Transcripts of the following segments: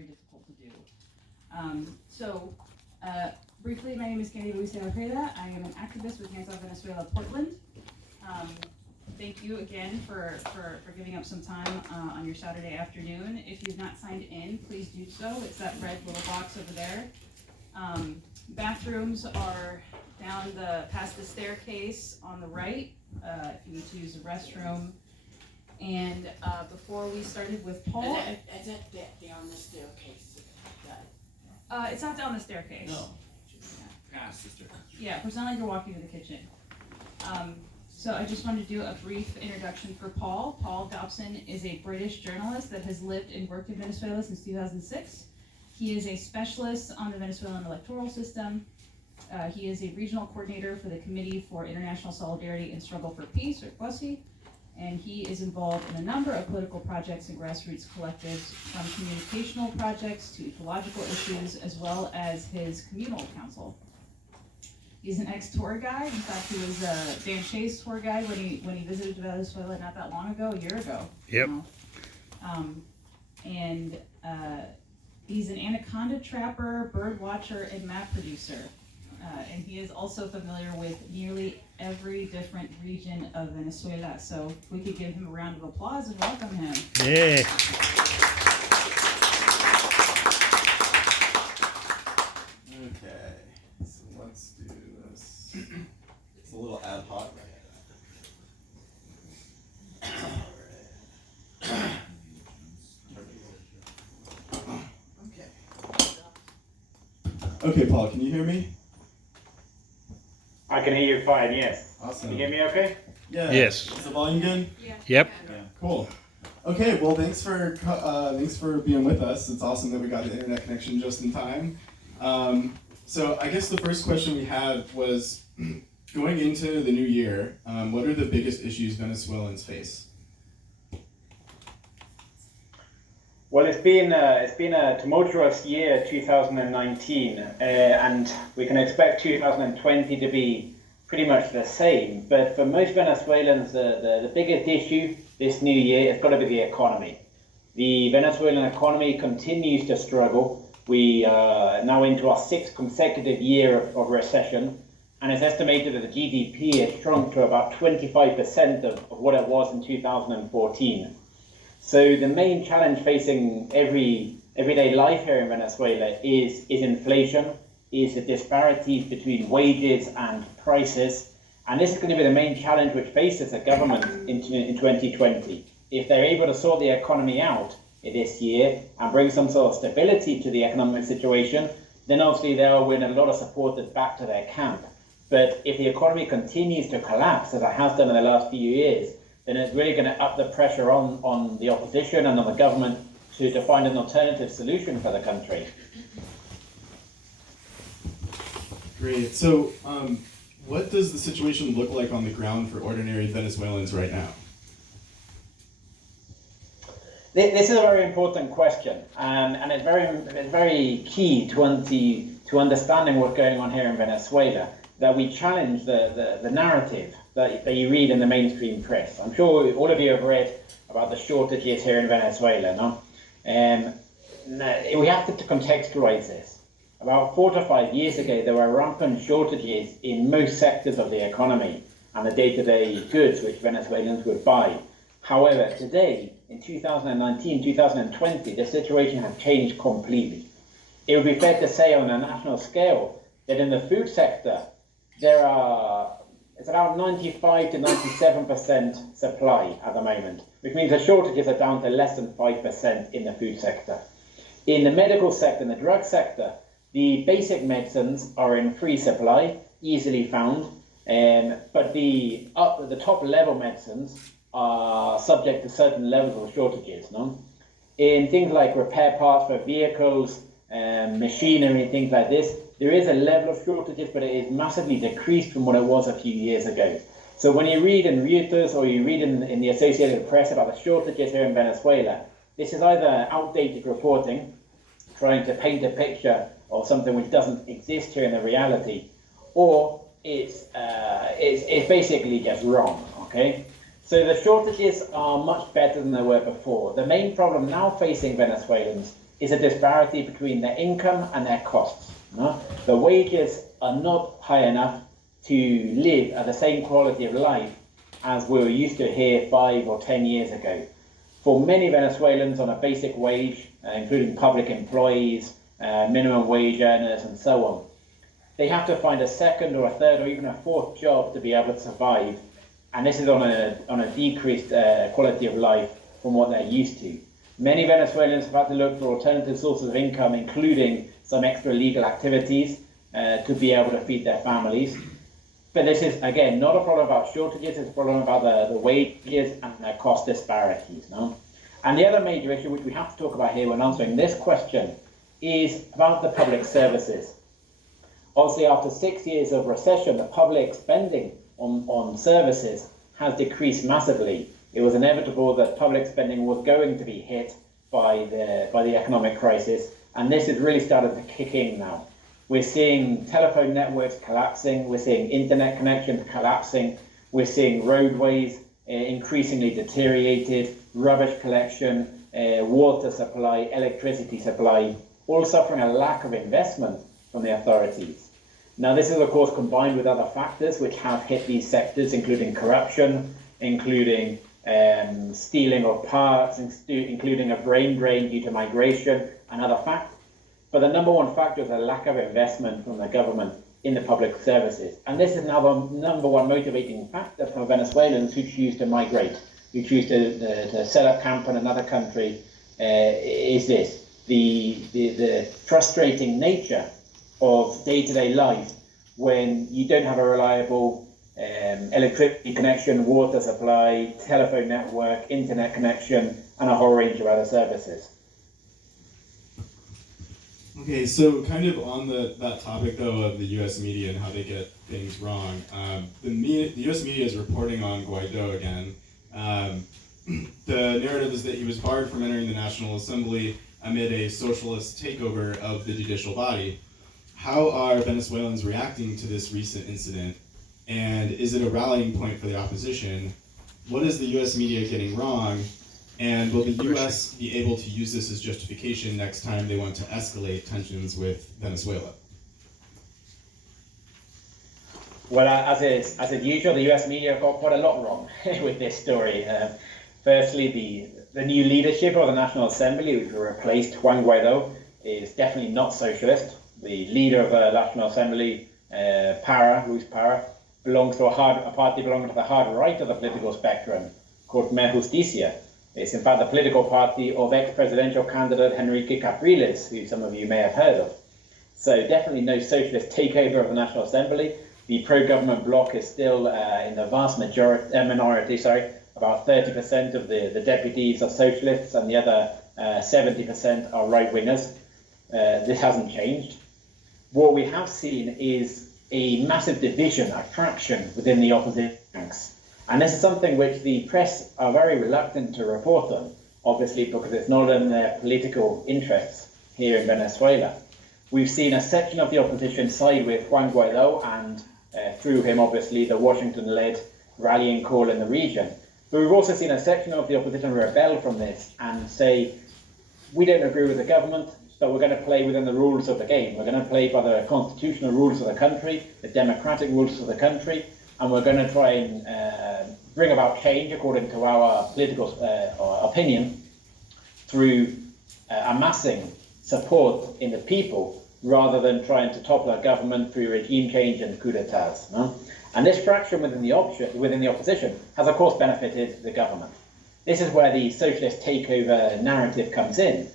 very difficult to do. Briefly, my name is Candy Luis de Ojeda. I am an activist with Off Venezuela Portland. Thank you again for giving up some time on your Saturday afternoon. If you've not signed in, please do so. It's that red little box over there. Bathrooms are down past the staircase on the right, if you need to use the restroom. And before we started with Paul... Is that down the staircase? It's not down the staircase. No. Past the staircase. Yeah, pretend like you're walking to the kitchen. So I just wanted to do a brief introduction for Paul. Paul Dobson is a British journalist that has lived and worked in Venezuela since 2006. He is a specialist on the Venezuelan electoral system. He is a regional coordinator for the Committee for International Solidarity and Struggle for Peace, or COSI, and he is involved in a number of political projects and grassroots collectives, from communicational projects to ecological issues, as well as his communal council. He's an ex-tour guide. In fact, he was Dan Shea's tour guide when he visited Venezuela not that long ago, a year ago. Yep. He's an anaconda trapper, bird watcher, and map producer. And he is also familiar with nearly every different region of Venezuela. So if we could give him a round of applause and welcome him. Yeah. Okay, so let's do this. It's a little ad hoc. Okay, Paul, can you hear me? I can hear you fine, yes. Awesome. Can you hear me okay? Yeah. Yes. Is the volume good? Yeah. Yep. Yeah. Cool. Okay, well, thanks for being with us. It's awesome that we got the internet connection just in time. So I guess the first question we had was, going into the new year, what are the biggest issues Venezuelans face? Well, it's been a tumultuous year, 2019, and we can expect 2020 to be pretty much the same. But for most Venezuelans, the biggest issue this new year has got to be the economy. The Venezuelan economy continues to struggle. We are now into our 6th consecutive year of recession, and it's estimated that the GDP has shrunk to about 25% of what it was in 2014. So the main challenge facing everyday life here in Venezuela is inflation, is the disparities between wages and prices, and this is going to be the main challenge which faces the government in 2020. If they're able to sort the economy out this year and bring some sort of stability to the economic situation, then obviously they'll win a lot of supporters back to their camp. But if the economy continues to collapse, as it has done in the last few years, then it's really going to up the pressure on the opposition and on the government to find an alternative solution for the country. Great. So, what does the situation look like on the ground for ordinary Venezuelans right now? This is a very important question, and it's very key to understanding what's going on here in Venezuela, that we challenge the narrative that you read in the mainstream press. I'm sure all of you have read about the shortages here in Venezuela, no? We have to contextualize this. About 4 to 5 years ago, there were rampant shortages in most sectors of the economy and the day-to-day goods which Venezuelans would buy. However, today, in 2019, 2020, the situation has changed completely. It would be fair to say on a national scale that in the food sector, it's about 95 to 97% supply at the moment, which means the shortages are down to less than 5% in the food sector. In the medical sector, in the drug sector, the basic medicines are in free supply, easily found, but the top level medicines are subject to certain levels of shortages. No? In things like repair parts for vehicles, machinery, things like this, there is a level of shortages, but it is massively decreased from what it was a few years ago. So when you read in Reuters or you read in the Associated Press about the shortages here in Venezuela, this is either outdated reporting, trying to paint a picture of something which doesn't exist here in the reality, or it's basically just wrong, okay? So the shortages are much better than they were before. The main problem now facing Venezuelans is a disparity between their income and their costs. No? The wages are not high enough to live at the same quality of life as we were used to here 5 or 10 years ago. For many Venezuelans on a basic wage, including public employees, minimum wage earners and so on, they have to find a second or a third or even a fourth job to be able to survive. And this is on a decreased quality of life from what they're used to. Many Venezuelans have had to look for alternative sources of income, including some extra legal activities to be able to feed their families. But this is, again, not a problem about shortages, it's a problem about the wages and the cost disparities. No? And the other major issue which we have to talk about here when answering this question is about the public services. Obviously, after 6 years of recession, the public spending on services has decreased massively. It was inevitable that public spending was going to be hit by the economic crisis, and this has really started to kick in now. We're seeing telephone networks collapsing, we're seeing internet connections collapsing, we're seeing roadways increasingly deteriorated, rubbish collection, water supply, electricity supply, all suffering a lack of investment from the authorities. Now, this is, of course, combined with other factors which have hit these sectors, including corruption, including stealing of parts, including a brain drain due to migration and other factors. But the number one factor is a lack of investment from the government in the public services. And this is now the number one motivating factor for Venezuelans who choose to migrate, who choose to set up camp in another country, is this. The frustrating nature of day-to-day life when you don't have a reliable electricity connection, water supply, telephone network, internet connection, and a whole range of other services. Okay, so kind of on that topic though of the U.S. media and how they get things wrong, the U.S. media is reporting on Guaido again. The narrative is that he was barred from entering the National Assembly amid a socialist takeover of the judicial body. How are Venezuelans reacting to this recent incident, and is it a rallying point for the opposition? What is the U.S. media getting wrong? And will the U.S. be able to use this as justification next time they want to escalate tensions with Venezuela? Well, as is usual, the U.S. media have got quite a lot wrong with this story. Firstly, the new leadership of the National Assembly, which replaced Juan Guaido, is definitely not socialist. The leader of the National Assembly, Luis Parra, belongs to a party belonging to the hard right of the political spectrum, called Mer Justicia. It's in fact the political party of ex-presidential candidate Enrique Capriles, who some of you may have heard of. So definitely no socialist takeover of the National Assembly. The pro-government bloc is still in the vast minority. About 30% of the deputies are socialists, and the other 70% are right-wingers. This hasn't changed. What we have seen is a massive division, a fraction within the opposition ranks. And this is something which the press are very reluctant to report on, obviously because it's not in their political interests here in Venezuela. We've seen a section of the opposition side with Juan Guaido and through him, obviously, the Washington-led rallying call in the region. But we've also seen a section of the opposition rebel from this and say, we don't agree with the government, so we're going to play within the rules of the game. We're going to play by the constitutional rules of the country, the democratic rules of the country, and we're going to try and bring about change according to our political opinion through amassing support in the people rather than trying to topple a government through regime change and coup d'etats. No? And this fraction within the opposition has of course benefited the government. This is where the socialist takeover narrative comes in.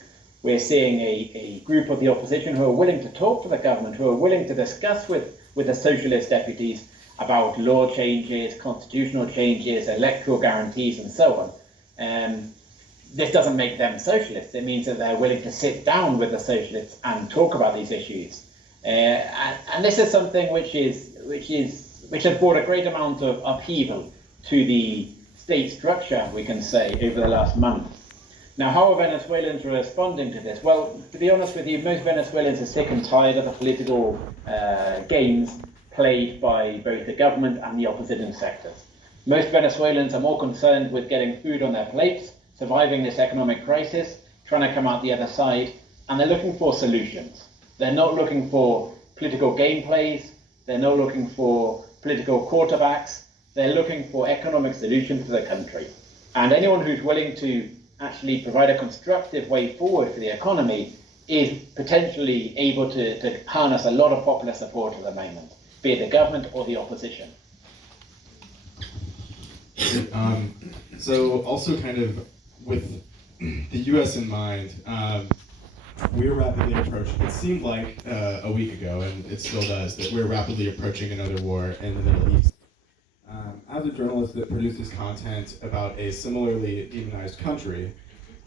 We're seeing a group of the opposition who are willing to talk to the government, who are willing to discuss with the socialist deputies about law changes, constitutional changes, electoral guarantees, and so on. This doesn't make them socialists. It means that they're willing to sit down with the socialists and talk about these issues. And this is something which has brought a great amount of upheaval to the state structure, we can say, over the last month. Now, how are Venezuelans responding to this? Well, to be honest with you, most Venezuelans are sick and tired of the political games played by both the government and the opposition sectors. Most Venezuelans are more concerned with getting food on their plates, surviving this economic crisis, trying to come out the other side, and they're looking for solutions. They're not looking for political gameplays. They're not looking for political quarterbacks. They're looking for economic solutions for the country. And anyone who's willing to actually provide a constructive way forward for the economy is potentially able to harness a lot of popular support at the moment, be it the government or the opposition. So also kind of with the U.S. in mind, we're rapidly approaching, it seemed like a week ago, and it still does, that we're rapidly approaching another war in the Middle East. As a journalist that produces content about a similarly demonized country,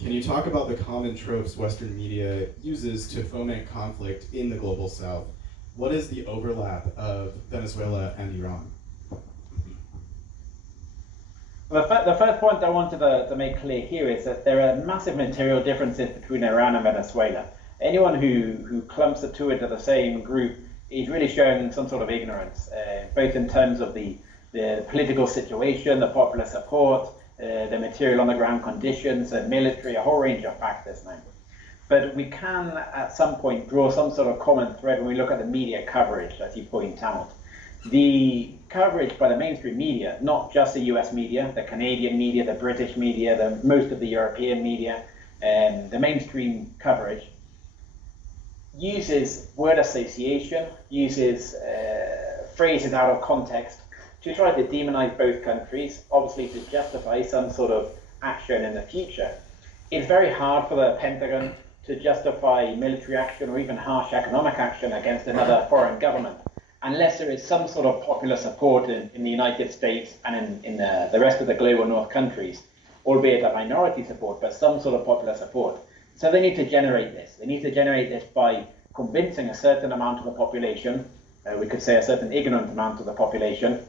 can you talk about the common tropes Western media uses to foment conflict in the global South? What is the overlap of Venezuela and Iran? Well, the first point I wanted to make clear here is that there are massive material differences between Iran and Venezuela. Anyone who clumps the two into the same group is really showing some sort of ignorance, both in terms of the political situation, the popular support, the material on the ground conditions, the military, a whole range of factors now. But we can, at some point, draw some sort of common thread when we look at the media coverage, as you point out. The coverage by the mainstream media, not just the US media, the Canadian media, the British media, most of the European media, the mainstream coverage, uses word association, uses phrases out of context to try to demonize both countries, obviously to justify some sort of action in the future. It's very hard for the Pentagon to justify military action or even harsh economic action against another foreign government, unless there is some sort of popular support in the United States and in the rest of the global North countries, albeit a minority support, but some sort of popular support. So they need to generate this. They need to generate this by convincing a certain amount of the population, we could say a certain ignorant amount of the population,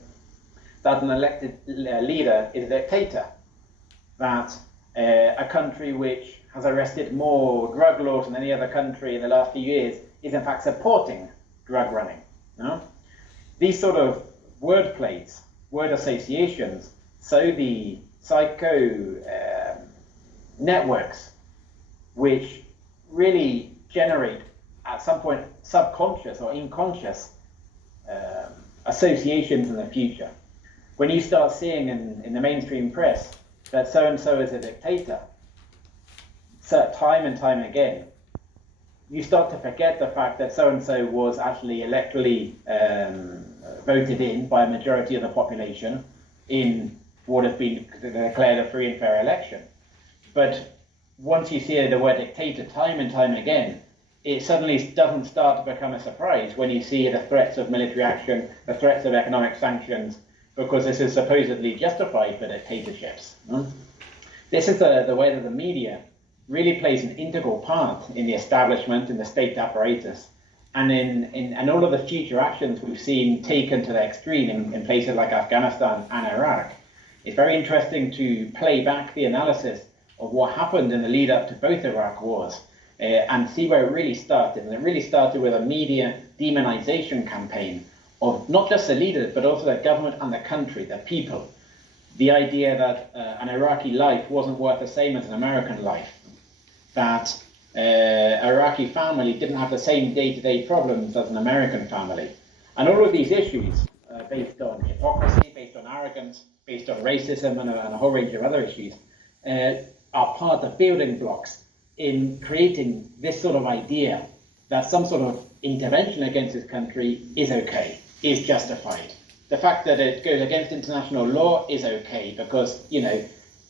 that an elected leader is a dictator, that a country which has arrested more drug lords than any other country in the last few years is in fact supporting drug running. No? These sort of word plates, word associations, so the psycho networks which really generate at some point subconscious or unconscious associations in the future. When you start seeing in the mainstream press that so-and-so is a dictator, time and time again, you start to forget the fact that so-and-so was actually electorally voted in by a majority of the population in what has been declared a free and fair election. But once you see the word dictator time and time again, it suddenly doesn't start to become a surprise when you see the threats of military action, the threats of economic sanctions, because this is supposedly justified for dictatorships. This is the way that the media really plays an integral part in the establishment, in the state apparatus, and in all of the future actions we've seen taken to the extreme in places like Afghanistan and Iraq. It's very interesting to play back the analysis of what happened in the lead up to both Iraq wars and see where it really started. And it really started with a media demonization campaign of not just the leaders, but also the government and the country, the people. The idea that an Iraqi life wasn't worth the same as an American life, that Iraqi family didn't have the same day-to-day problems as an American family. And all of these issues, based on hypocrisy, based on arrogance, based on racism, and a whole range of other issues, are part of building blocks in creating this sort of idea that some sort of intervention against this country is okay, is justified. The fact that it goes against international law is okay because, you know,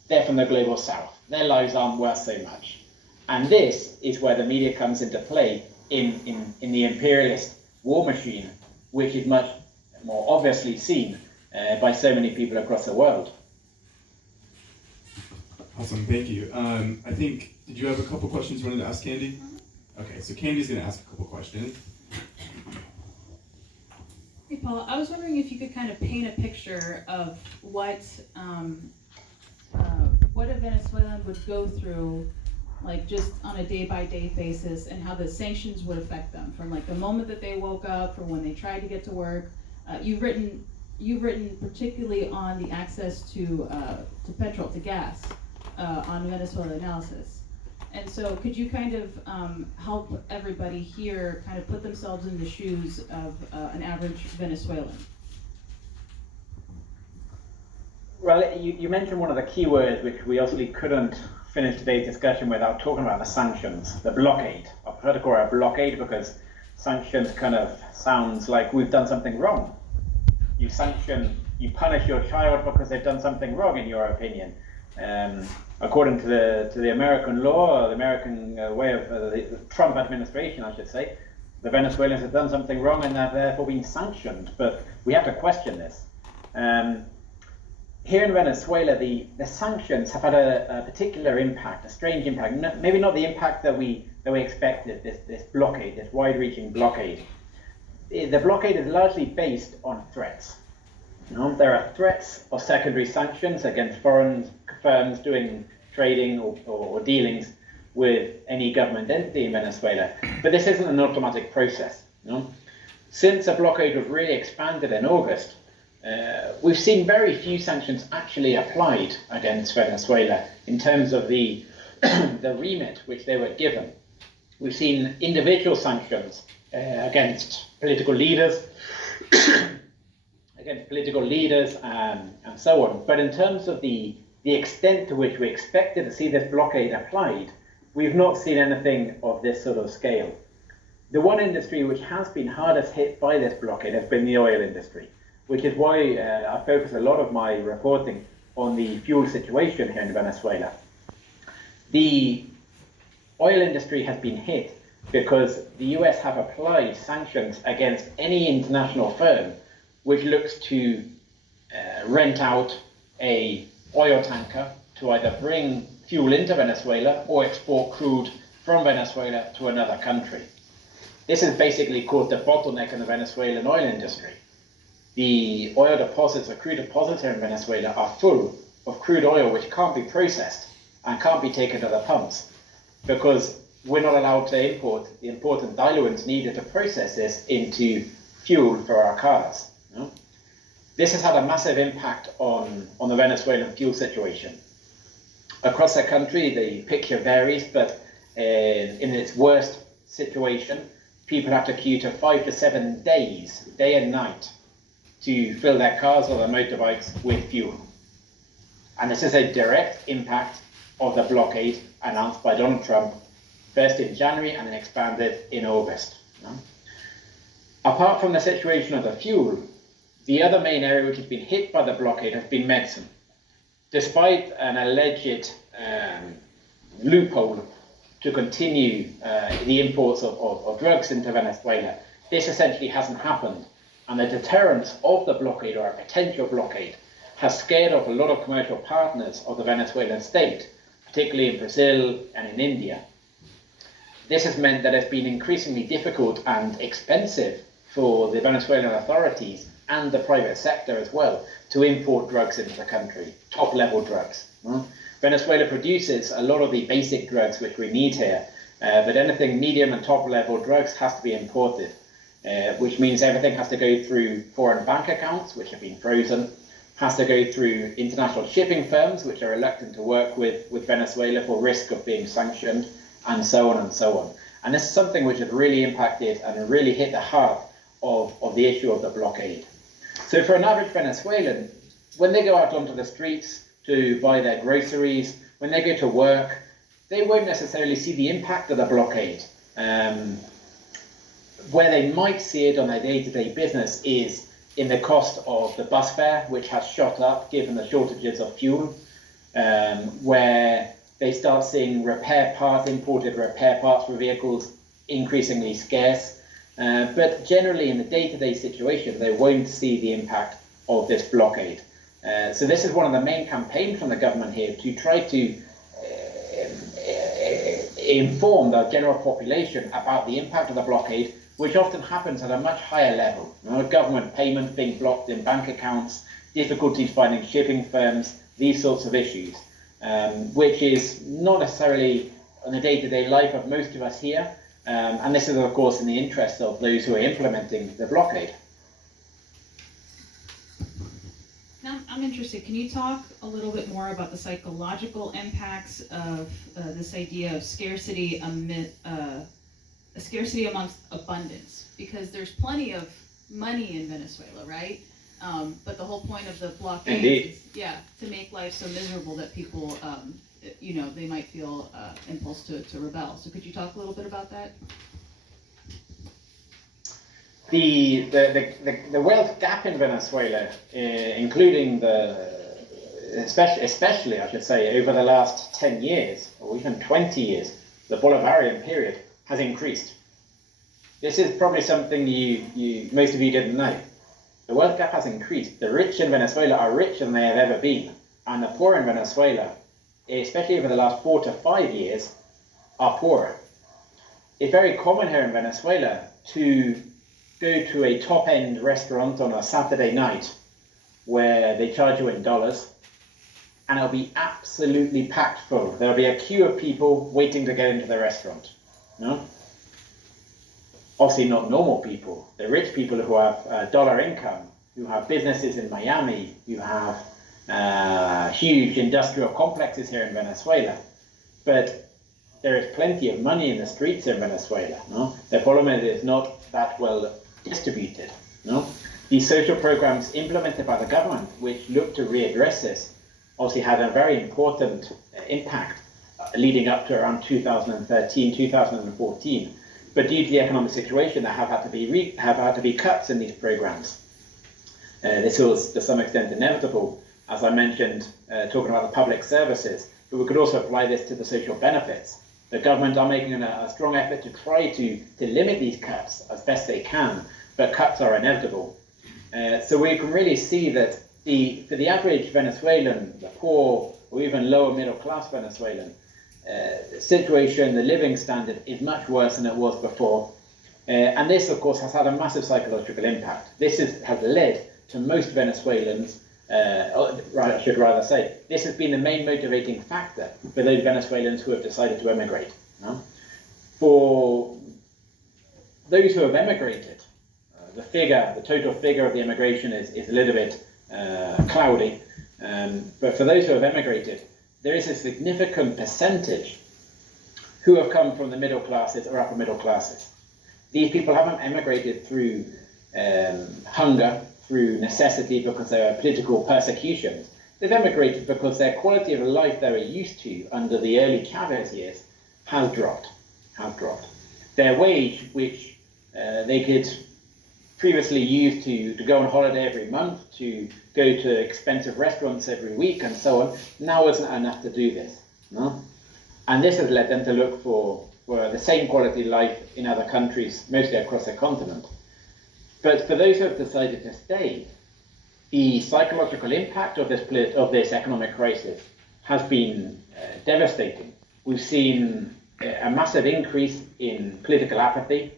they're from the global south. Their lives aren't worth so much. And this is where the media comes into play in the imperialist war machine, which is much more obviously seen by so many people across the world. Awesome, thank you. I think, did you have a couple questions you wanted to ask Candy? Okay, so Candy's going to ask a couple questions. Hey, Paul, I was wondering if you could kind of paint a picture of what a Venezuelan would go through, like just on a day-by-day basis, and how the sanctions would affect them from like the moment that they woke up, from when they tried to get to work. You've written particularly on the access to petrol, to gas, on Venezuela analysis. And so could you kind of help everybody here kind of put themselves in the shoes of an average Venezuelan? Well, you mentioned one of the key words which we obviously couldn't finish today's discussion without talking about: the sanctions, the blockade. I prefer to call it a blockade because sanctions kind of sounds like we've done something wrong. You punish your child because they've done something wrong, in your opinion. According to the American law, or the American way of the Trump administration, I should say, the Venezuelans have done something wrong and have therefore been sanctioned. But we have to question this. Here in Venezuela, the sanctions have had a particular impact, a strange impact. Maybe not the impact that we expected. This blockade, this wide-reaching blockade. The blockade is largely based on threats. There are threats of secondary sanctions against foreign firms doing trading or dealings with any government entity in Venezuela. But this isn't an automatic process. Since the blockade was really expanded in August, we've seen very few sanctions actually applied against Venezuela in terms of the the remit which they were given. We've seen individual sanctions against political leaders, and so on. But in terms of the extent to which we expected to see this blockade applied, we've not seen anything of this sort of scale. The one industry which has been hardest hit by this blockade has been the oil industry, which is why I focus a lot of my reporting on the fuel situation here in Venezuela. The oil industry has been hit because the US have applied sanctions against any international firm which looks to rent out a oil tanker to either bring fuel into Venezuela or export crude from Venezuela to another country. This has basically caused a bottleneck in the Venezuelan oil industry. The oil deposits, the crude deposits here in Venezuela are full of crude oil which can't be processed and can't be taken to the pumps because we're not allowed to import the important diluents needed to process this into fuel for our cars. This has had a massive impact on the Venezuelan fuel situation. Across the country, the picture varies, but in its worst situation, people have to queue to 5 to 7 days, day and night, to fill their cars or their motorbikes with fuel. And this is a direct impact of the blockade announced by Donald Trump, first in January and then expanded in August. Apart from the situation of the fuel, the other main area which has been hit by the blockade has been medicine. Despite an alleged loophole to continue the imports of drugs into Venezuela, this essentially hasn't happened. And the deterrence of the blockade, or a potential blockade, has scared off a lot of commercial partners of the Venezuelan state, particularly in Brazil and in India. This has meant that it's been increasingly difficult and expensive for the Venezuelan authorities and the private sector as well to import drugs into the country, top-level drugs. Venezuela produces a lot of the basic drugs which we need here, but anything medium and top-level drugs has to be imported, which means everything has to go through foreign bank accounts, which have been frozen, has to go through international shipping firms, which are reluctant to work with Venezuela for risk of being sanctioned, and so on and so on. And this is something which has really impacted and really hit the heart of the issue of the blockade. So for an average Venezuelan, when they go out onto the streets to buy their groceries, when they go to work, they won't necessarily see the impact of the blockade. Where they might see it on their day-to-day business is in the cost of the bus fare, which has shot up given the shortages of fuel, where they start seeing imported repair parts for vehicles increasingly scarce. But generally in the day-to-day situation, they won't see the impact of this blockade. So this is one of the main campaigns from the government here to try to inform the general population about the impact of the blockade, which often happens at a much higher level. Government payments being blocked in bank accounts, difficulties finding shipping firms, these sorts of issues, which is not necessarily on the day-to-day life of most of us here. And this is, of course, in the interest of those who are implementing the blockade. Now, I'm I'm interested. Can you talk a little bit more about the psychological impacts of this idea of scarcity scarcity amongst abundance? Because there's plenty of money in Venezuela, right? But the whole point of the blockade is, to make life so miserable that people, they might feel impulse to rebel. So could you talk a little bit about that? The wealth gap in Venezuela, including especially I should say, over the last 10 years or even 20 years, the Bolivarian period has increased. This is probably something most of you didn't know. The wealth gap has increased. The rich in Venezuela are richer than they have ever been, and the poor in Venezuela, especially over the last 4 to 5 years, are poorer. It's very common here in Venezuela to go to a top-end restaurant on a Saturday night where they charge you in dollars, and it'll be absolutely packed full. There'll be a queue of people waiting to get into the restaurant. No? Obviously not normal people. The rich people who have dollar income, who have businesses in Miami, who have huge industrial complexes here in Venezuela. But there is plenty of money in the streets in Venezuela. No? The problem is it's not that well distributed. No? These social programs implemented by the government, which look to readdress this, obviously had a very important impact leading up to around 2013, 2014. But due to the economic situation, there have had to be cuts in these programs. This was to some extent inevitable, as I mentioned, talking about the public services. But we could also apply this to the social benefits. The government are making a strong effort to try to limit these cuts as best they can, but cuts are inevitable. So we can really see that for the average Venezuelan, the poor or even lower middle class Venezuelan, the situation, the living standard is much worse than it was before. And this, of course, has had a massive psychological impact. This has led to most Venezuelans, I should rather say, this has been the main motivating factor for those Venezuelans who have decided to emigrate. No? For those who have emigrated, the total figure of the immigration is a little bit cloudy, but for those who have emigrated, there is a significant percentage who have come from the middle classes or upper middle classes. These people haven't emigrated through hunger, through necessity because there are political persecutions. They've emigrated because their quality of life they were used to under the early Chavez years has dropped. Their wage, which they could previously use to go on holiday every month, to go to expensive restaurants every week and so on, now isn't enough to do this. No? And this has led them to look for the same quality of life in other countries, mostly across the continent. But for those who have decided to stay, the psychological impact of this economic crisis has been devastating. We've seen a massive increase in political apathy.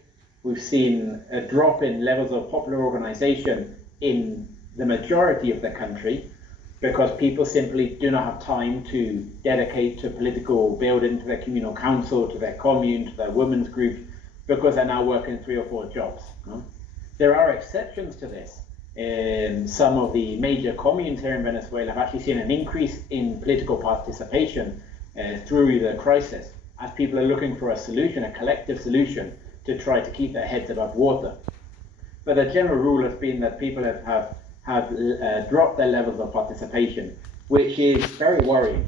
We've seen a drop in levels of popular organization in the majority of the country because people simply do not have time to dedicate to political building, to their communal council, to their commune, to their women's group, because they're now working 3 or 4 jobs. No? There are exceptions to this. Some of the major communes here in Venezuela have actually seen an increase in political participation through the crisis, as people are looking for a solution, a collective solution, to try to keep their heads above water. But the general rule has been that people have dropped their levels of participation, which is very worrying.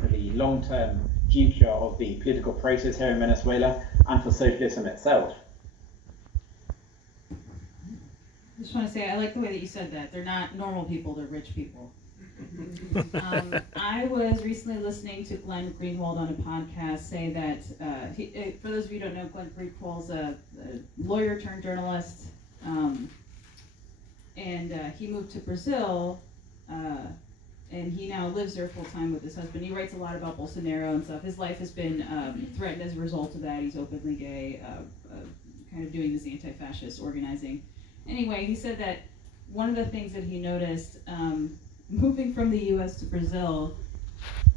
For the long-term future of the political process here in Venezuela and for socialism itself. I just want to say, I like the way that you said that. They're not normal people, they're rich people. I was recently listening to Glenn Greenwald on a podcast say that, for those of you who don't know, Glenn Greenwald's a lawyer turned journalist, and he moved to Brazil, and he now lives there full time with his husband. He writes a lot about Bolsonaro and stuff. His life has been threatened as a result of that. He's openly gay, kind of doing this anti-fascist organizing. Anyway, he said that one of the things that he noticed moving from the U.S. to Brazil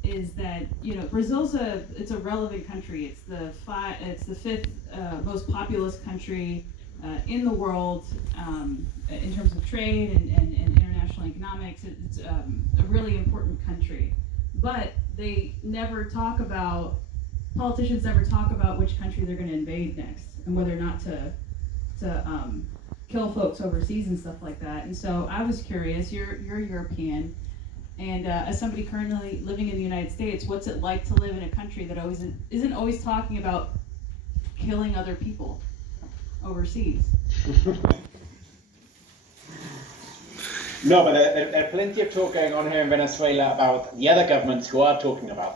is that, Brazil's it's a relevant country. It's the 5th most populous country in the world in terms of trade and international national economics. It's a really important country. But they never talk about, politicians never talk about which country they're going to invade next and whether or not to kill folks overseas and stuff like that. And so I was curious, you're European, and as somebody currently living in the United States, what's it like to live in a country that isn't always talking about killing other people overseas? No, but there are plenty of talk going on here in Venezuela about the other governments who are talking about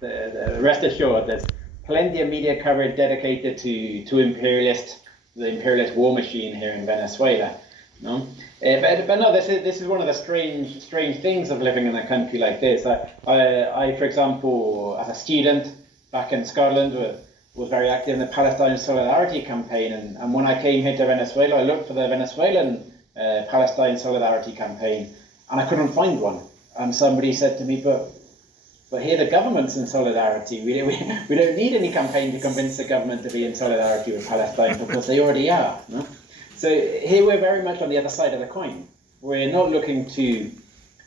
that. Rest assured, there's plenty of media coverage dedicated to the imperialist war machine here in Venezuela. No, but no, this is one of the strange things of living in a country like this. I, for example, as a student back in Scotland, was very active in the Palestine Solidarity campaign, and when I came here to Venezuela, I looked for the Venezuelan Palestine Solidarity campaign, and I couldn't find one. And somebody said to me, but here the government's in solidarity. We don't need any campaign to convince the government to be in solidarity with Palestine because they already are. No? So here we're very much on the other side of the coin. We're not looking to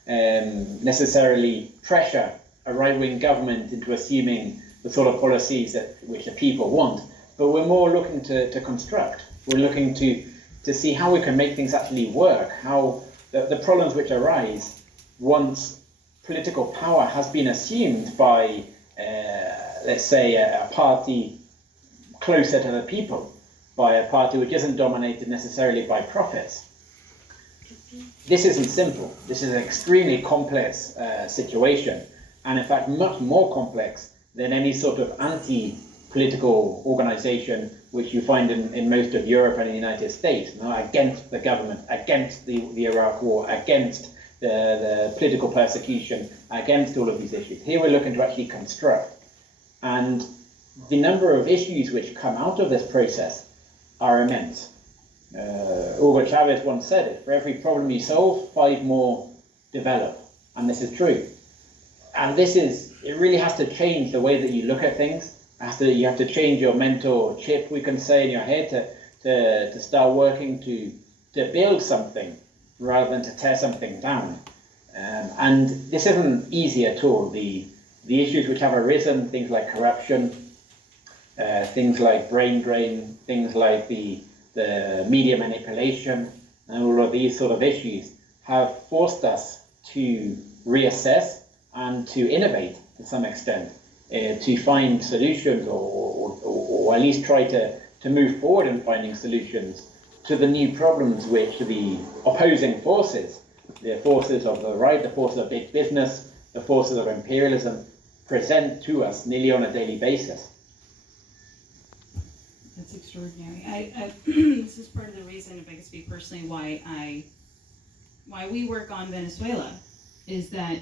necessarily pressure a right-wing government into assuming the sort of policies which the people want, but we're more looking to construct. We're looking to see how we can make things actually work, how the problems which arise once political power has been assumed by, let's say, a party closer to the people, by a party which isn't dominated necessarily by profits. This isn't simple. This is an extremely complex situation, and in fact much more complex than any sort of anti-political organization which you find in most of Europe and the United States, against the government, against the Iraq war, against the political persecution, against all of these issues. Here we're looking to actually construct. And the number of issues which come out of this process are immense. Hugo Chavez once said it, for every problem you solve, 5 more develop. And this is true. And it really has to change the way that you look at things. You have to change your mental chip, we can say, in your head to start working to build something rather than to tear something down. And this isn't easy at all. The issues which have arisen, things like corruption, things like brain drain, things like the media manipulation, and all of these sort of issues have forced us to reassess and to innovate to some extent, to find solutions or at least try to move forward in finding solutions to the new problems which the opposing forces, the forces of the right, the forces of big business, the forces of imperialism, present to us nearly on a daily basis. That's extraordinary. This is part of the reason, if I can speak personally, why we work on Venezuela, is that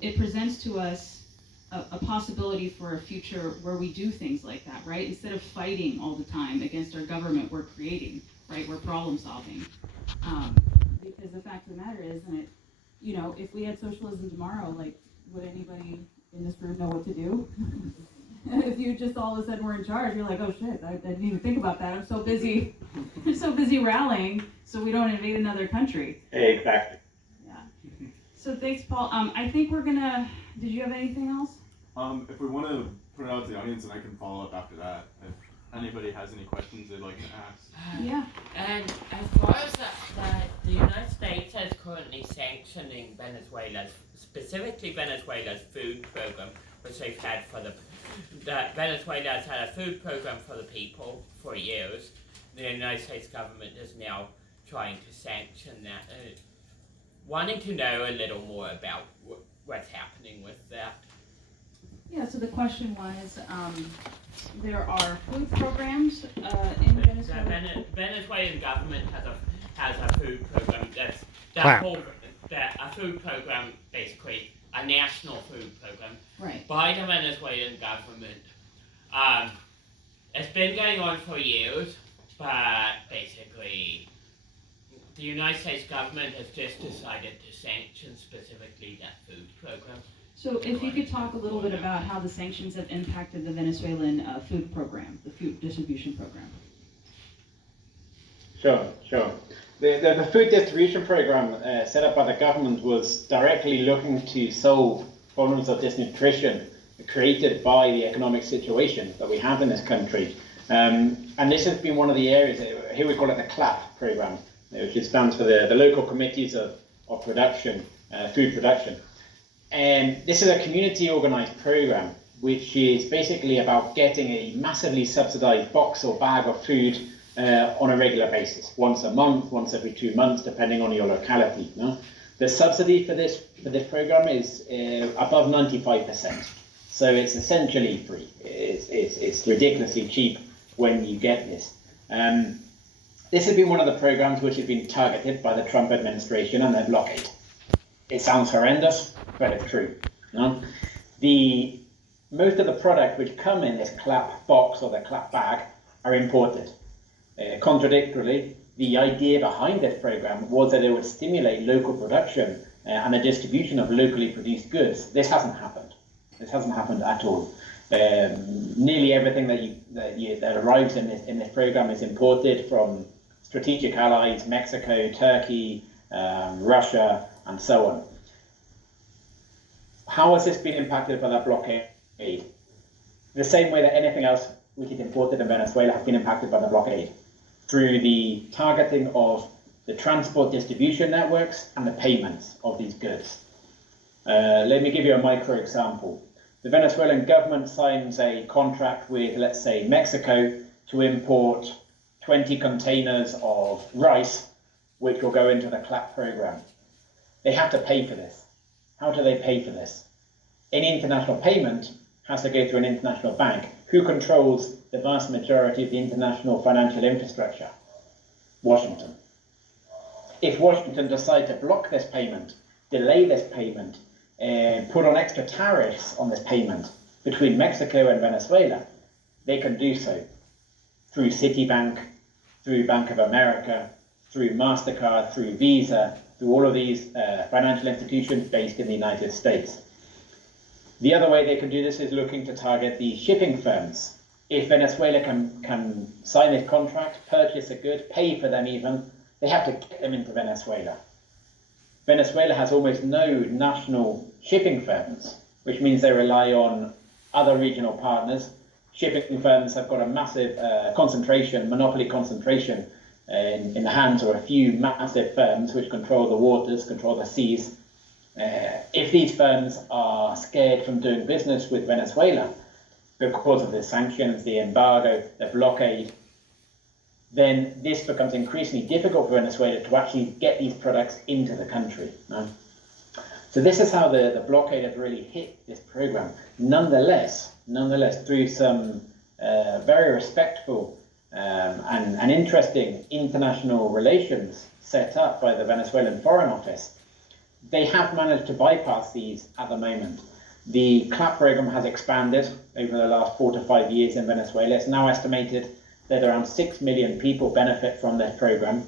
it presents to us a possibility for a future where we do things like that, right? Instead of fighting all the time against our government, we're creating, right? We're problem solving. Because the fact of the matter is, and if we had socialism tomorrow, would anybody in this room know what to do? If you just all of a sudden were in charge, you're like, oh shit, I didn't even think about that. I'm so busy rallying so we don't invade another country. Exactly. Yeah. So thanks, Paul. I think we're gonna, did you have anything else? If we want to put it out to the audience, and I can follow up after that, if anybody has any questions they'd like to ask. Yeah. And as far as that the United States is currently sanctioning Venezuela's, specifically Venezuela's food program, which they've had that Venezuela has had a food program for the people for years. The United States government is now trying to sanction that. Wanting to know a little more about what's happening with that. Yeah, so the question was, there are food programs in Venezuela. The Venezuelan government has a food program a food program, basically a national food program, right, by the Venezuelan government. It's been going on for years, but basically the United States government has just decided to sanction specifically that food program. So if you could talk a little bit about how the sanctions have impacted the Venezuelan food program, the food distribution program. Sure. The food distribution program set up by the government was directly looking to solve problems of disnutrition created by the economic situation that we have in this country. And this has been one of the areas, here we call it the CLAP program, which stands for the Local Committees of Production, Food Production. And this is a community organized program, which is basically about getting a massively subsidized box or bag of food on a regular basis, once a month, once every 2 months, depending on your locality. No? The subsidy for this program is above 95%, so it's essentially free. It's ridiculously cheap when you get this. This has been one of the programs which has been targeted by the Trump administration and their blockade. It sounds horrendous, but it's true. No? Most of the products which come in this CLAP box or the CLAP bag are imported. Contradictorily, the idea behind this program was that it would stimulate local production and the distribution of locally produced goods. This hasn't happened. This hasn't happened at all. Nearly everything that arrives in this program is imported from strategic allies, Mexico, Turkey, Russia, and so on. How has this been impacted by that blockade? The same way that anything else which is imported in Venezuela has been impacted by the blockade, through the targeting of the transport distribution networks and the payments of these goods. Let me give you a micro example. The Venezuelan government signs a contract with, let's say, Mexico to import 20 containers of rice, which will go into the CLAP program. They have to pay for this. How do they pay for this? Any international payment has to go through an international bank. Who controls the vast majority of the international financial infrastructure? Washington. If Washington decides to block this payment, delay this payment, put on extra tariffs on this payment between Mexico and Venezuela, they can do so through Citibank, through Bank of America, through MasterCard, through Visa, through all of these financial institutions based in the United States. The other way they can do this is looking to target the shipping firms. If Venezuela can sign this contract, purchase a good, pay for them even, they have to get them into Venezuela. Venezuela has almost no national shipping firms, which means they rely on other regional partners. Shipping firms have got a massive monopoly concentration in the hands of a few massive firms which control the waters, control the seas. If these firms are scared from doing business with Venezuela because of the sanctions, the embargo, the blockade, then this becomes increasingly difficult for Venezuela to actually get these products into the country. No? So this is how the blockade has really hit this program. Nonetheless, through some very respectful and interesting international relations set up by the Venezuelan Foreign Office, they have managed to bypass these at the moment. The CLAP program has expanded over the last 4 to 5 years in Venezuela. It's now estimated that around 6 million people benefit from this program.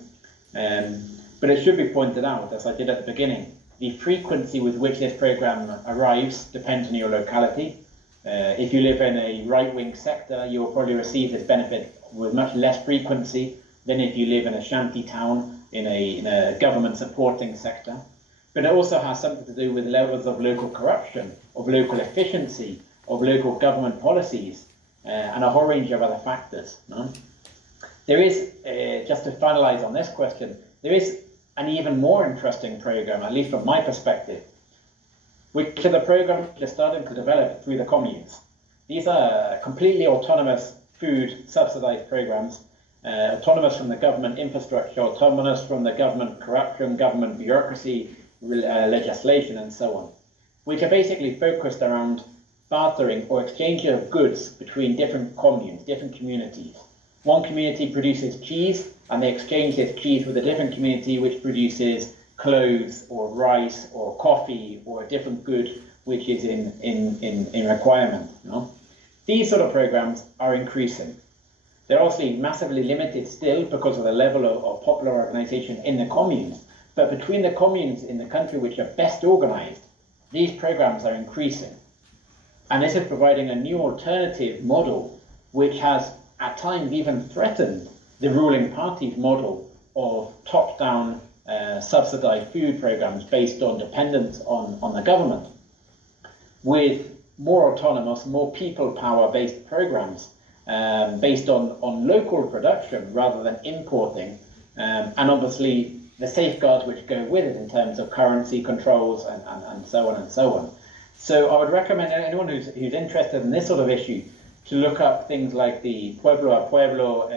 But it should be pointed out, as I did at the beginning, the frequency with which this program arrives depends on your locality. If you live in a right-wing sector, you will probably receive this benefit with much less frequency than if you live in a shanty town in a government supporting sector. But it also has something to do with levels of local corruption, of local efficiency, of local government policies, and a whole range of other factors. No? There is, just to finalize on this question, there is an even more interesting program, at least from my perspective, which are the programs that are starting to develop through the communes. These are completely autonomous food subsidized programs, autonomous from the government infrastructure, autonomous from the government corruption, government bureaucracy, legislation, and so on, which are basically focused around bartering or exchange of goods between different communes, different communities. One community produces cheese, and they exchange this cheese with a different community which produces clothes or rice or coffee or a different good which is in requirement. You know? These sort of programs are increasing. They're obviously massively limited still because of the level of popular organization in the communes, but between the communes in the country which are best organized, these programs are increasing. And this is providing a new alternative model which has at times even threatened the ruling party's model of top-down subsidized food programs based on dependence on the government, with more autonomous, more people power-based programs based on local production rather than importing, and obviously the safeguards which go with it in terms of currency controls and so on and so on. So I would recommend anyone who's interested in this sort of issue to look up things like the Pueblo a Pueblo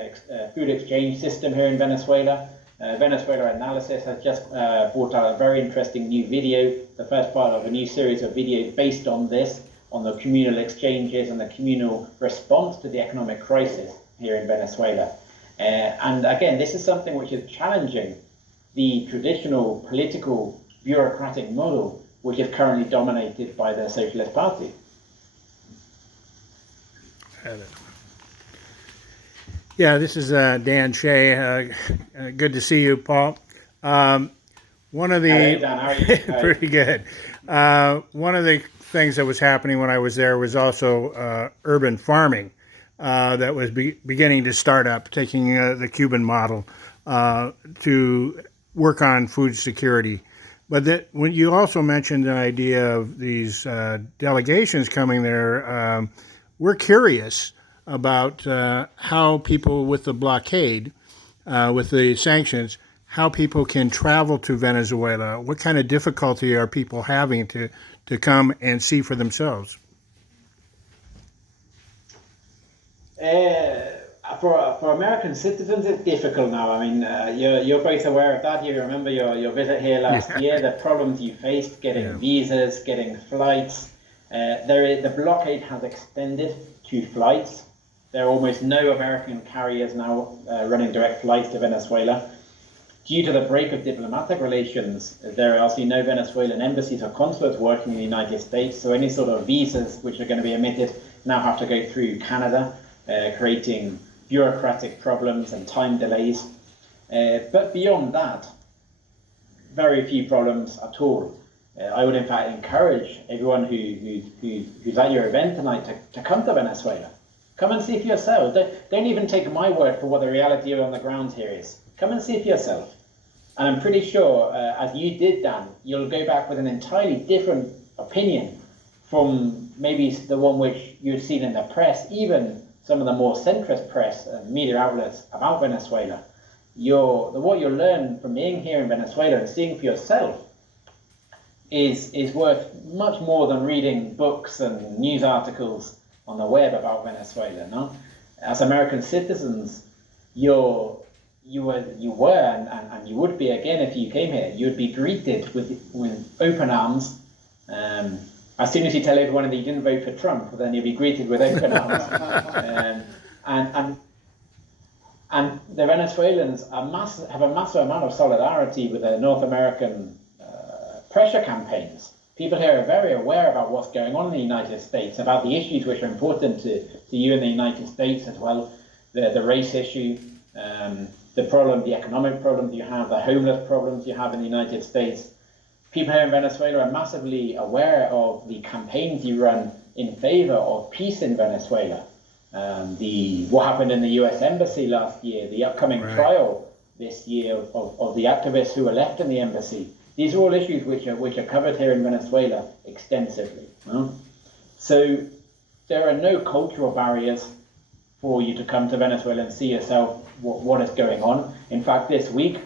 food exchange system here in Venezuela. Venezuela Analysis has just brought out a very interesting new video, the first part of a new series of videos based on this, on the communal exchanges and the communal response to the economic crisis here in Venezuela. And again, this is something which is challenging the traditional political bureaucratic model which is currently dominated by the Socialist Party. Yeah, this is Dan Shea. Good to see you, Paul. One of the Hey, Dan, how are you? pretty good. One of the things that was happening when I was there was also urban farming that was beginning to start up, taking the Cuban model to work on food security. But when you also mentioned the idea of these delegations coming there, we're curious about how people with the blockade, with the sanctions, how people can travel to Venezuela. What kind of difficulty are people having to come and see for themselves? For American citizens, it's difficult now. I mean, you're both aware of that. You remember your visit here last year, the problems you faced getting visas, getting flights. The blockade has extended to flights. There are almost no American carriers now running direct flights to Venezuela. Due to the break of diplomatic relations, there are actually no Venezuelan embassies or consulates working in the United States, so any sort of visas which are going to be emitted now have to go through Canada, creating bureaucratic problems and time delays. But beyond that, very few problems at all. I would in fact encourage everyone who's at your event tonight to come to Venezuela. Come and see for yourselves. Don't even take my word for what the reality on the ground here is. Come and see for yourself. And I'm pretty sure, as you did, Dan, you'll go back with an entirely different opinion from maybe the one which you've seen in the press, even some of the more centrist press and media outlets about Venezuela. What you'll learn from being here in Venezuela and seeing for yourself is worth much more than reading books and news articles on the web about Venezuela. No, as American citizens, you were and you would be again if you came here. You would be greeted with open arms. As soon as you tell everyone that you didn't vote for Trump, then you'll be greeted with open arms. And the Venezuelans have a massive amount of solidarity with the North American pressure campaigns. People here are very aware about what's going on in the United States, about the issues which are important to you in the United States as well, the race issue, the economic problems you have, the homeless problems you have in the United States. People here in Venezuela are massively aware of the campaigns you run in favor of peace in Venezuela. What happened in the US Embassy last year, the upcoming trial this year of the activists who were left in the embassy. These are all issues which are covered here in Venezuela extensively. So there are no cultural barriers for you to come to Venezuela and see yourself what is going on. In fact, next week,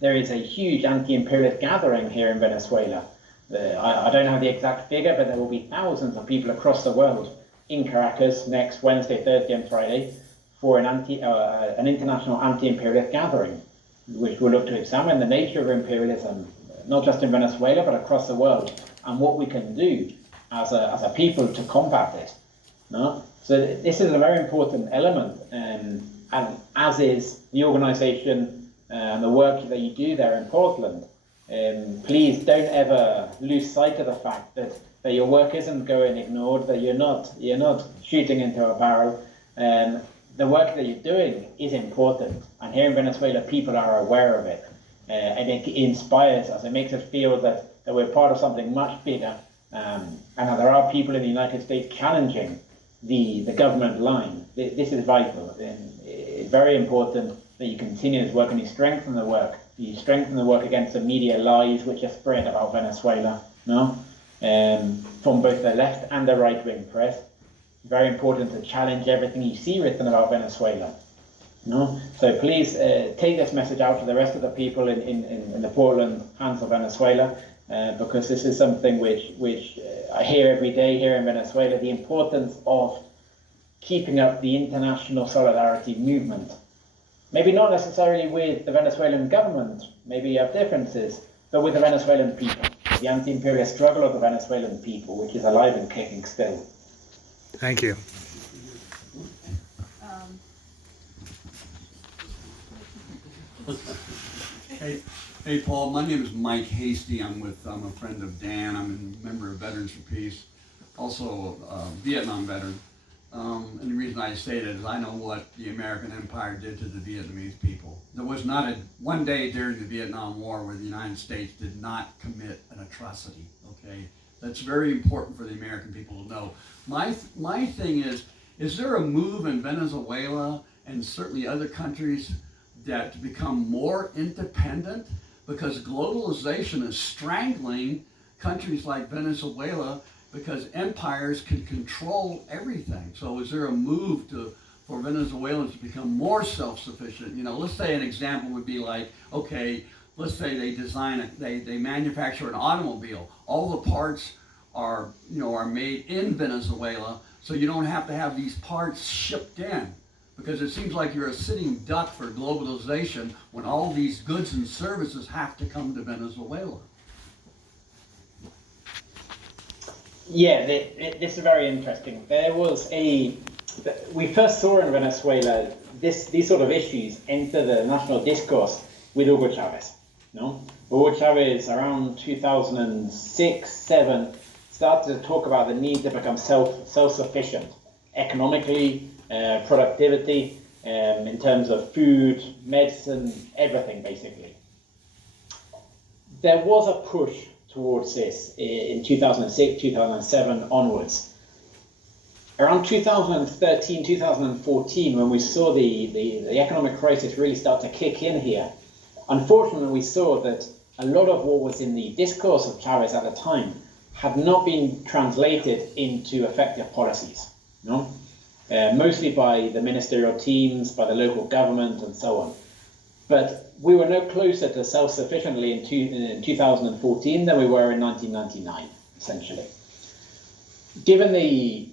there is a huge anti-imperialist gathering here in Venezuela. I don't have the exact figure, but there will be thousands of people across the world in Caracas next Wednesday, Thursday, and Friday for an international anti-imperialist gathering, which will look to examine the nature of imperialism, not just in Venezuela, but across the world, and what we can do as a people to combat it. No? So this is a very important element, and as is the organization and the work that you do there in Portland. Please don't ever lose sight of the fact that your work isn't going ignored, that you're not shooting into a barrel. The work that you're doing is important, and here in Venezuela people are aware of it, and it inspires us. It makes us feel that we're part of something much bigger, and that there are people in the United States challenging the government line. This is vital and it's very important, that you continue this work and you strengthen the work. You strengthen the work against the media lies which are spread about Venezuela, no? From both the left and the right-wing press. Very important to challenge everything you see written about Venezuela. No? So please take this message out to the rest of the people in the Portland hands of Venezuela, because this is something which I hear every day here in Venezuela, the importance of keeping up the international solidarity movement. Maybe not necessarily with the Venezuelan government, maybe you have differences, but with the Venezuelan people, the anti-imperialist struggle of the Venezuelan people, which is alive and kicking still. Thank you. Hey, Paul. My name is Mike Hasty. I'm a friend of Dan. I'm a member of Veterans for Peace, also a Vietnam veteran. And the reason I say that is I know what the American Empire did to the Vietnamese people. There was not one day during the Vietnam War where the United States did not commit an atrocity. Okay, that's very important for the American people to know. My thing is there a move in Venezuela and certainly other countries that to become more independent, because globalization is strangling countries like Venezuela because empires can control everything. So is there a move for Venezuelans to become more self-sufficient? You know, let's say an example would be like, okay, let's say they manufacture an automobile. All the parts are made in Venezuela, so you don't have to have these parts shipped in. Because it seems like you're a sitting duck for globalization when all these goods and services have to come to Venezuela. Yeah, this is very interesting. We first saw in Venezuela these sort of issues enter the national discourse with Hugo Chavez. No? Hugo Chavez around 2006-07 started to talk about the need to become self-sufficient economically, productivity, in terms of food, medicine, everything basically. There was a push towards this in 2006, 2007 onwards. Around 2013, 2014, when we saw the economic crisis really start to kick in here, unfortunately we saw that a lot of what was in the discourse of Chavez at the time had not been translated into effective policies. No? Mostly by the ministerial teams, by the local government, and so on. But we were no closer to self-sufficiently in 2014 than we were in 1999, essentially. Given the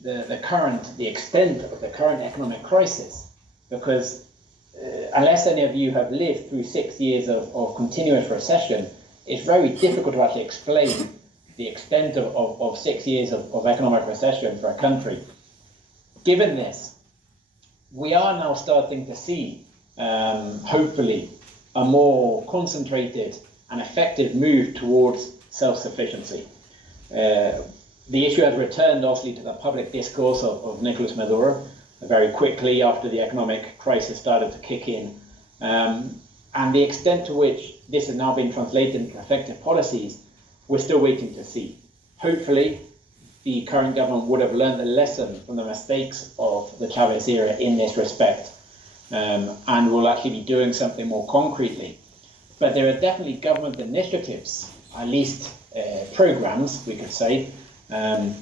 extent of the current economic crisis, because unless any of you have lived through 6 years of continuous recession, it's very difficult to actually explain the extent of 6 years of economic recession for a country. Given this, we are now starting to see, hopefully, a more concentrated and effective move towards self-sufficiency. The issue has returned, obviously, to the public discourse of Nicolas Maduro very quickly after the economic crisis started to kick in. And the extent to which this has now been translated into effective policies, we're still waiting to see. Hopefully, the current government would have learned the lesson from the mistakes of the Chavez era in this respect, and will actually be doing something more concretely. But there are definitely government initiatives, at least programs, we could say, to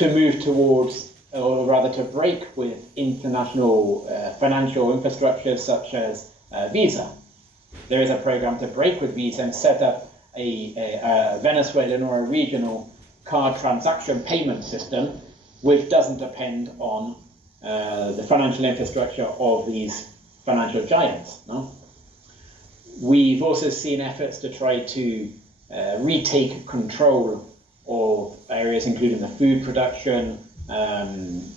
move towards, or rather to break with international financial infrastructure such as Visa. There is a program to break with Visa and set up a Venezuelan or a regional card transaction payment system which doesn't depend on the financial infrastructure of these financial giants. No? We've also seen efforts to try to retake control of areas including the food production,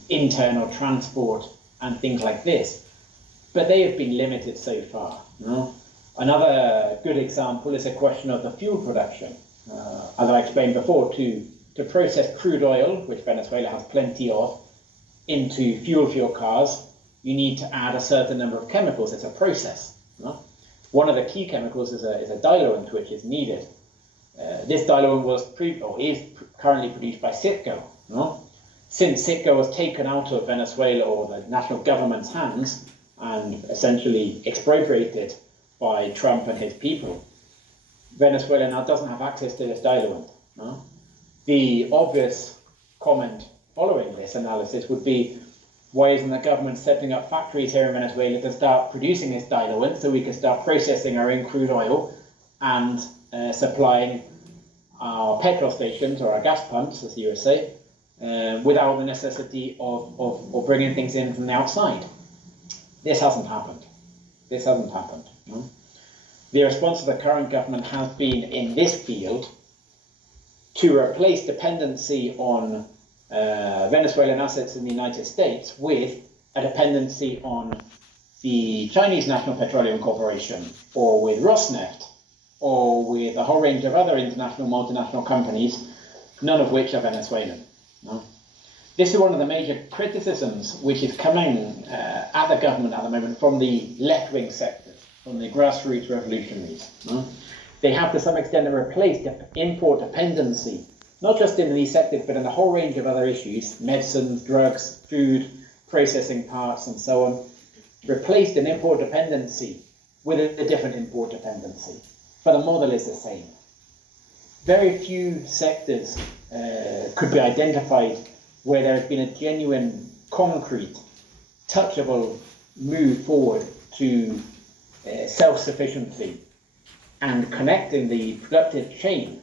internal transport, and things like this. But they have been limited so far. No? Another good example is a question of the fuel production. As I explained before, to process crude oil, which Venezuela has plenty of, into fuel cars, you need to add a certain number of chemicals. It's a process. No? One of the key chemicals is a diluent which is needed. This diluent is currently produced by Citgo. No? Since Citgo was taken out of Venezuela or the national government's hands, and essentially expropriated by Trump and his people, Venezuela now doesn't have access to this diluent. No? The obvious comment following this analysis would be, why isn't the government setting up factories here in Venezuela to start producing this diluent so we can start processing our own crude oil and supplying our petrol stations or our gas pumps, as you would say, without the necessity of bringing things in from the outside? This hasn't happened. This hasn't happened. No? The response of the current government has been, in this field, to replace dependency on Venezuelan assets in the United States with a dependency on the Chinese National Petroleum Corporation, or with Rosneft, or with a whole range of other international multinational companies, none of which are Venezuelan. No? This is one of the major criticisms which is coming at the government at the moment from the left-wing sectors, from the grassroots revolutionaries. No? They have to some extent replaced import dependency, not just in these sectors, but in a whole range of other issues, medicines, drugs, food, processing parts, and so on, replaced an import dependency with a different import dependency. But the model is the same. Very few sectors could be identified where there has been a genuine, concrete, touchable move forward to self-sufficiency and connecting the productive chain.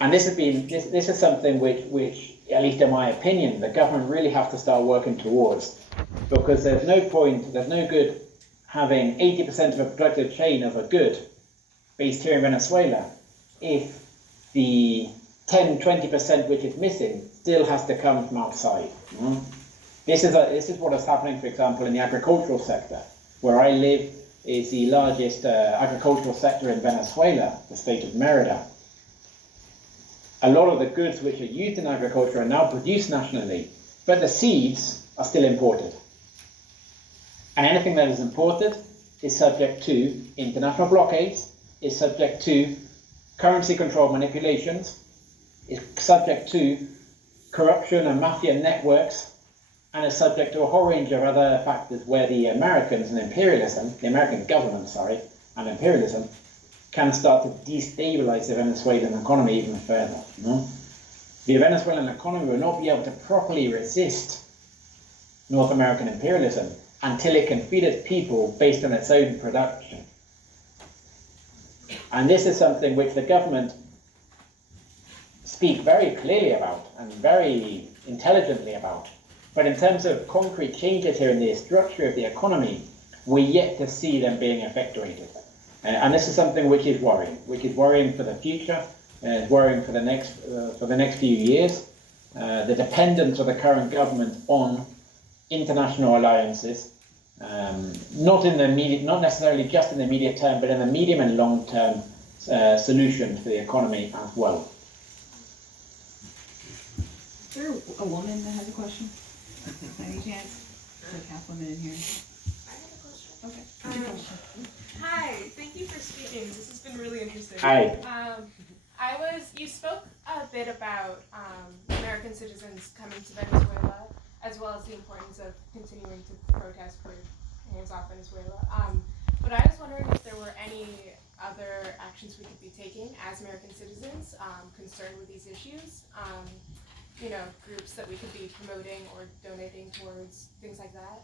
And this is something which, at least in my opinion, the government really have to start working towards, because there's no good having 80% of a productive chain of a good based here in Venezuela if the 10-20% which is missing still has to come from outside. This is what is happening, for example, in the agricultural sector. Where I live is the largest agricultural sector in Venezuela, the state of Merida. A lot of the goods which are used in agriculture are now produced nationally, but the seeds are still imported. And anything that is imported is subject to international blockades, is subject to currency control manipulations, is subject to corruption and mafia networks, and is subject to a whole range of other factors where the Americans and imperialism, the American government, and imperialism, can start to destabilize the Venezuelan economy even further. The Venezuelan economy will not be able to properly resist North American imperialism until it can feed its people based on its own production. And this is something which the government speak very clearly about and very intelligently about. But in terms of concrete changes here in the structure of the economy, we're yet to see them being effectuated. And this is something which is worrying for the future, worrying for the next few years. The dependence of the current government on international alliances, not necessarily just in the immediate term, but in the medium and long term solutions for the economy as well. Is there a woman that has a question? Any chance? There's like half women in here. I have a question. Okay. What's your question? Hi, thank you for speaking. This has been really interesting. Hi. You spoke a bit about American citizens coming to Venezuela, as well as the importance of continuing to protest for hands off Venezuela. But I was wondering if there were any other actions we could be taking as American citizens concerned with these issues. Groups that we could be promoting or donating towards, things like that.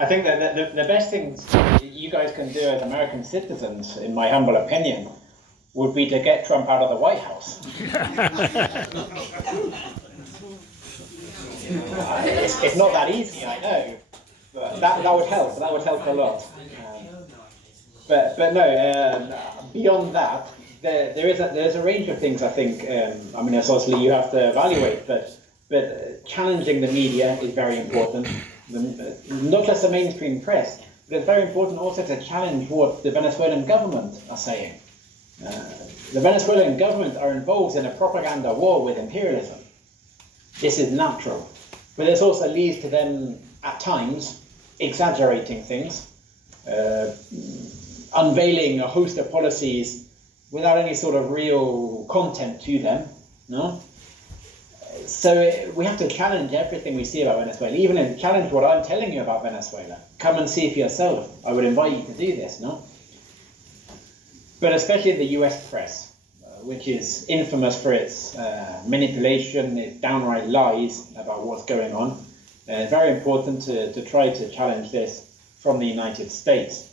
I think that the best things you guys can do as American citizens, in my humble opinion, would be to get Trump out of the White House. It's not that easy, I know. But that would help. That would help a lot. But no. Beyond that, there is a range of things. I think. It's obviously you have to evaluate, but challenging the media is very important. Not just the mainstream press, but it's very important also to challenge what the Venezuelan government are saying. The Venezuelan government are involved in a propaganda war with imperialism. This is natural. But this also leads to them, at times, exaggerating things, unveiling a host of policies without any sort of real content to them. No? So we have to challenge everything we see about Venezuela, even challenge what I'm telling you about Venezuela. Come and see for yourself. I would invite you to do this, no? But especially the US press, which is infamous for its manipulation, its downright lies about what's going on. It's very important to try to challenge this from the United States.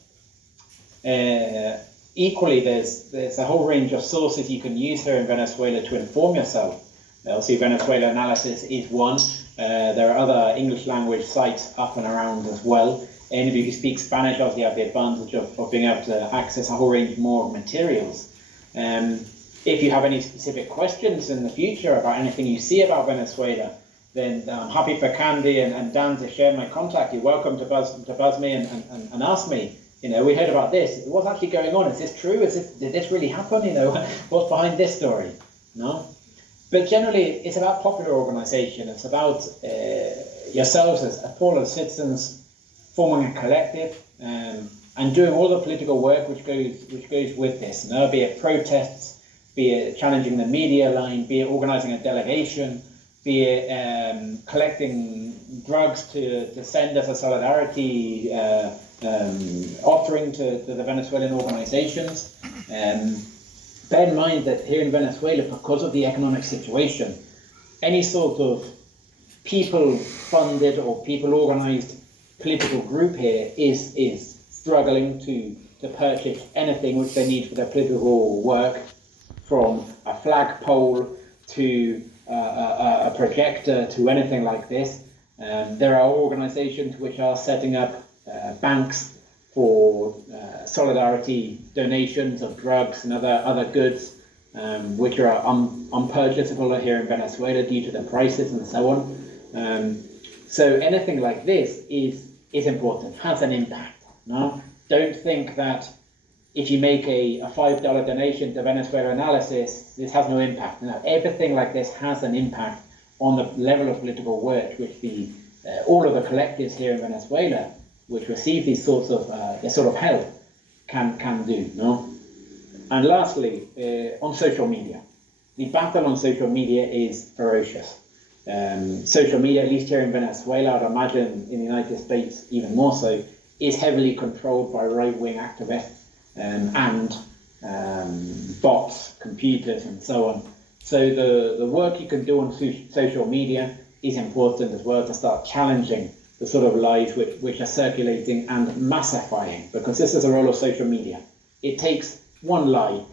Equally, there's a whole range of sources you can use here in Venezuela to inform yourself. Obviously, Venezuela Analysis is one. There are other English language sites up and around as well. Any of you who speak Spanish obviously have the advantage of being able to access a whole range more materials. If you have any specific questions in the future about anything you see about Venezuela, then I'm happy for Candy and Dan to share my contact. You're welcome to buzz me and ask me. You know, we heard about this. What's actually going on? Is this true? Did this really happen? You know, what's behind this story? No. But generally, it's about popular organisation. It's about yourselves as fellow citizens forming a collective and doing all the political work which goes with this. You know, be it protests, be it challenging the media line, be it organising a delegation, be it collecting drugs to send as a solidarity offering to the Venezuelan organizations. Bear in mind that here in Venezuela, because of the economic situation, any sort of people-funded or people-organized political group here is struggling to purchase anything which they need for their political work, from a flagpole to a projector to anything like this. There are organizations which are setting up banks for solidarity donations of drugs and other goods, which are unpurchasable here in Venezuela due to the prices and so on. So anything like this is important, has an impact. No? Don't think that if you make a $5 donation to Venezuela Analysis, this has no impact. No, everything like this has an impact on the level of political work which all of the collectives here in Venezuela, which receive these sorts of this sort of help, can do. No. And lastly, on social media, the battle on social media is ferocious. Social media, at least here in Venezuela, I'd imagine in the United States even more so, is heavily controlled by right-wing activists and bots, computers, and so on. So the work you can do on social media is important as well, to start challenging the sort of lies which are circulating and massifying, because this is the role of social media. It takes one lie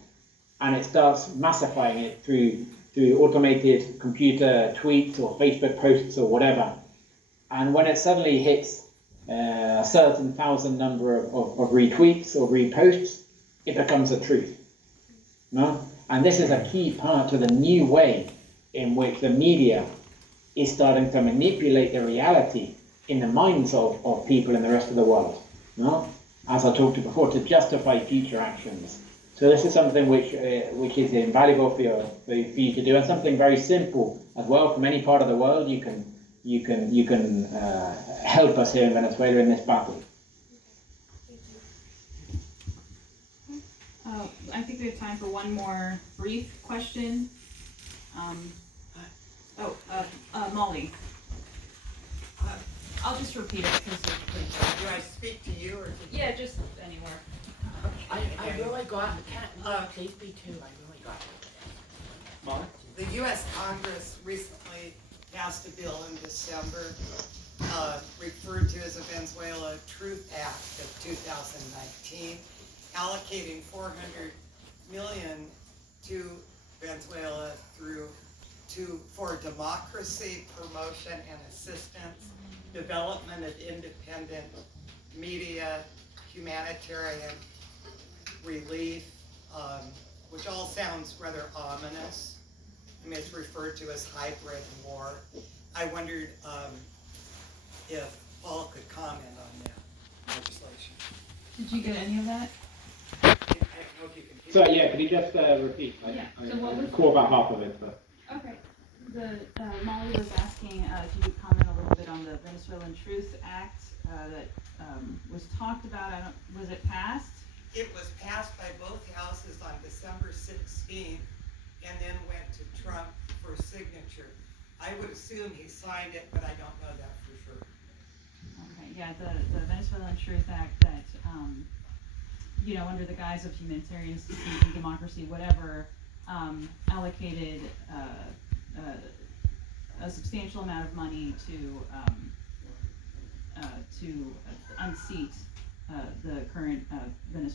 and it starts massifying it through automated computer tweets or Facebook posts or whatever. And when it suddenly hits a certain thousand number of retweets or reposts, it becomes a truth. No? And this is a key part to the new way in which the media is starting to manipulate the reality in the minds of people in the rest of the world. No? As I talked to before, to justify future actions. So this is something which is invaluable for you to do, and something very simple as well. From any part of the world, you can help us here in Venezuela in this battle. I think we have time for one more brief question. Molly. I'll just repeat it because Do I speak to you or to you? yeah, just anywhere. I really got, please be too, I really got it. Molly? The U.S. Congress recently passed a bill in December referred to as the Venezuela Truth Act of 2019, allocating $400 million to Venezuela for democracy promotion and assistance, development of independent media, humanitarian relief, which all sounds rather ominous. I mean, it's referred to as hybrid war. I wondered if Paul could comment on that legislation. Did you get any of that? I hope you can So yeah, could you just repeat? Yeah. So what was caught about half of it, but. Okay. Molly was asking if you could comment a little bit on the Venezuelan Truth Act that was talked about. Was it passed? It was passed by both houses on December 16th and then went to Trump for signature. I would assume he signed it, but I don't know that for sure. Okay, yeah, the Venezuelan Truth Act that, you know, under the guise of humanitarian assistance, democracy, whatever, allocated a substantial amount of money to unseat the current Venezuelan